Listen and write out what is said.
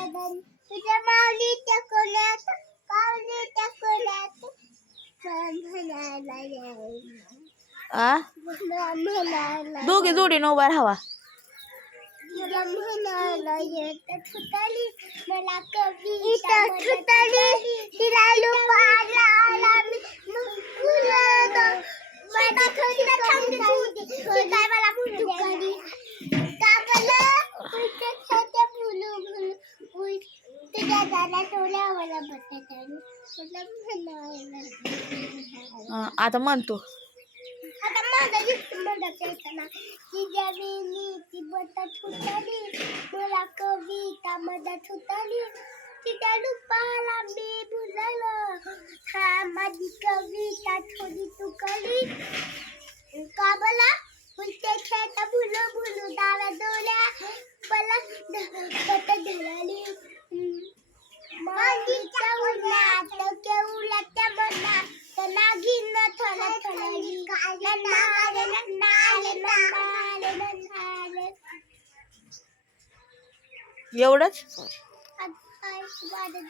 तुझ्या माऊलीच्या कोल्यात पाऊलीच्या कोल्यात म्हणायला आ म्हणायला दोघी जोडीनं उभा राहावा. तुझ्या म्हणायला येत थुताली मला कविता थुताली तिला लुपाला आला मी फुलं माझी कविता थांबली काय मला फुलू का बरं उलटे खेळते फुलू फुलू तुझ्या दादा टोल्या मला बटाट्याने मला म्हणायला आता म्हणतो आता माझा दिसत मदत येताना ती जमिनी ती बटाट फुटली मला कविता मदत फुटली तिच्या रूपाला मी भुललो हा माझी कविता थोडी चुकली का बोला उलटे खेळता भुलू भुलू डाव्या डोल्या मला बट ढळली मागीच्या उन्हात केवळ्याच्या मनात नागिन थोडा थोडली नाले नाले नाले नाले एवढंच. आज वादन